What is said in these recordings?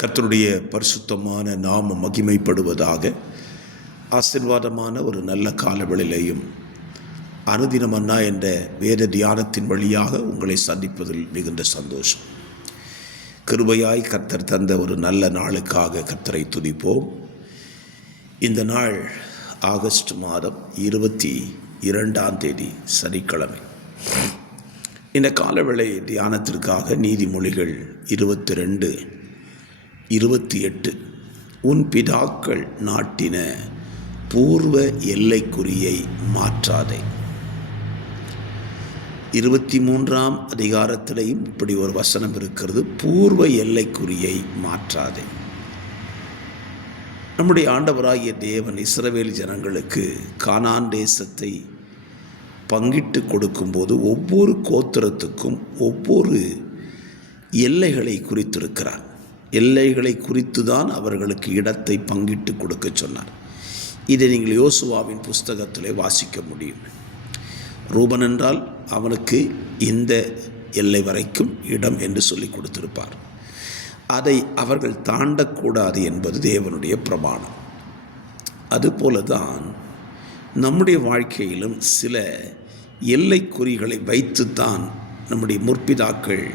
கர்த்தருடைய பரிசுத்தமான நாமம் மகிமைப்படுவதாக. ஆசீர்வாதமான ஒரு நல்ல காலவெளியிலேயும் அனுதினம் அண்ணா என்ற வேத தியானத்தின் வழியாக உங்களை சந்திப்பதில் மிகுந்த சந்தோஷம். கிருபையாய் கர்த்தர் தந்த ஒரு நல்ல நாளுக்காக கர்த்தரை துதிப்போம். இந்த நாள் ஆகஸ்ட் மாதம் 22 சனிக்கிழமை. இந்த காலவேளை தியானத்திற்காக நீதிமொழிகள் 22:28 உன் பிதாக்கள் நாட்டின பூர்வ எல்லைக்குறியை மாற்றாதே. 23ஆம் அதிகாரத்திலையும் இப்படி ஒரு வசனம் இருக்கிறது, பூர்வ எல்லைக்குறியை மாற்றாதே. நம்முடைய ஆண்டவராகிய தேவன் இஸ்ரவேல் ஜனங்களுக்கு கானான் தேசத்தை பங்கிட்டு கொடுக்கும்போது ஒவ்வொரு கோத்திரத்துக்கும் ஒவ்வொரு எல்லைகளை குறித்திருக்கிறார். எல்லைகளை குறித்து தான் அவர்களுக்கு இடத்தை பங்கிட்டு கொடுக்க சொன்னார். இதை நீங்கள் யோசுவாவின் புஸ்தகத்திலே வாசிக்க முடியும். ரூபன் என்றால் அவனுக்கு இந்த எல்லை வரைக்கும் இடம் என்று சொல்லி கொடுத்திருப்பார். அதை அவர்கள் தாண்டக்கூடாது என்பது தேவனுடைய பிரமாணம். அதுபோல தான் நம்முடைய வாழ்க்கையிலும் சில எல்லைக்குறிகளை வைத்துத்தான் நம்முடைய முற்பிதாக்கள்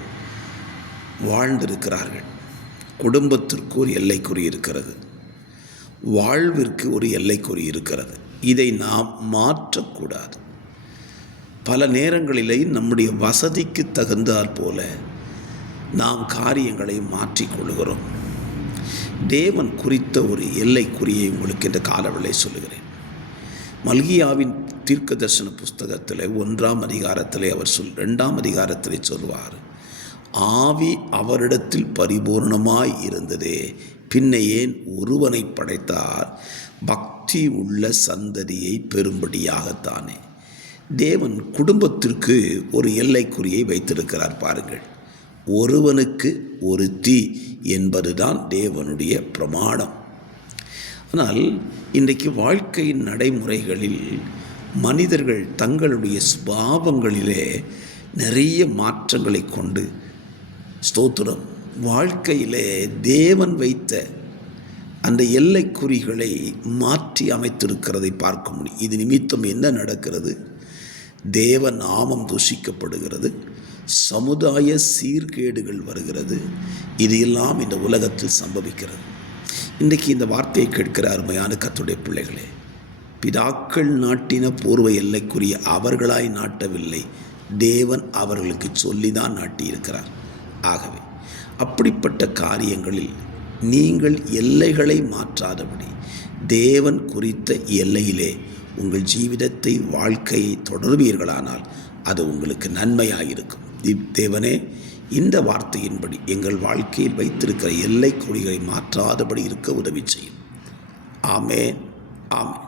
வாழ்ந்திருக்கிறார்கள். குடும்பத்திற்கு ஒரு எல்லைக்குறி இருக்கிறது, வாழ்விற்கு ஒரு எல்லைக்குறி இருக்கிறது. இதை நாம் மாற்றக்கூடாது. பல நேரங்களிலே நம்முடைய வசதிக்கு தகுந்தாற் போல நாம் காரியங்களை மாற்றிக்கொள்கிறோம். தேவன் குறித்த ஒரு எல்லைக்குறியை உங்களுக்கு இந்த காலவேளை சொல்லுகிறேன். மல்கியாவின் தீர்க்க தரிசன புஸ்தகத்தில் 1ஆம் அதிகாரத்திலே அவர் 2ஆம் அதிகாரத்திலே சொல்வார், ஆவி அவரிடத்தில் பரிபூர்ணமாய் இருந்ததே, பின்ன ஏன் ஒருவனை படைத்தார், பக்தி உள்ள சந்ததியை பெறும்படியாகத்தானே. தேவன் குடும்பத்திற்கு ஒரு எல்லைக்குறியை வைத்திருக்கிறார். பாருங்கள், ஒருவனுக்கு ஒருத்தி என்பதுதான் தேவனுடைய பிரமாணம். ஆனால் இன்றைக்கு வாழ்க்கையின் நடைமுறைகளில் மனிதர்கள் தங்களுடைய சுபாவங்களிலே நிறைய மாற்றங்களை கொண்டு ஸ்தோத்திரம் வாழ்க்கையிலே தேவன் வைத்த அந்த எல்லைக்குறிகளை மாற்றி அமைத்திருக்கிறதை பார்க்க முடியும். இது நிமித்தம் என்ன நடக்கிறது? தேவ நாமம் தூஷிக்கப்படுகிறது, சமுதாய சீர்கேடுகள் வருகிறது. இது எல்லாம் இந்த உலகத்தில் சம்பவிக்கிறது. இன்றைக்கு இந்த வார்த்தையை கேட்கிற அருமையான கர்த்தருடைய பிள்ளைகளே, பிதாக்கள் நாட்டின பூர்வ எல்லைக்குரிய அவர்களாய் நாட்டவில்லை, தேவன் அவர்களுக்கு சொல்லிதான் நாட்டியிருக்கிறார். ஆகவே அப்படிப்பட்ட காரியங்களில் நீங்கள் எல்லைகளை மாற்றாதபடி தேவன் குறித்த எல்லையிலே உங்கள் ஜீவிதத்தை வாழ்க்கையை தொடர்வீர்களானால் அது உங்களுக்கு நன்மையாயிருக்கும். தேவனே, இந்த வார்த்தையின்படி எங்கள் வாழ்க்கையில் வைத்திருக்கிற எல்லை குறிகளை மாற்றாதபடி இருக்க உதவி செய்யும். ஆமென், ஆமென்.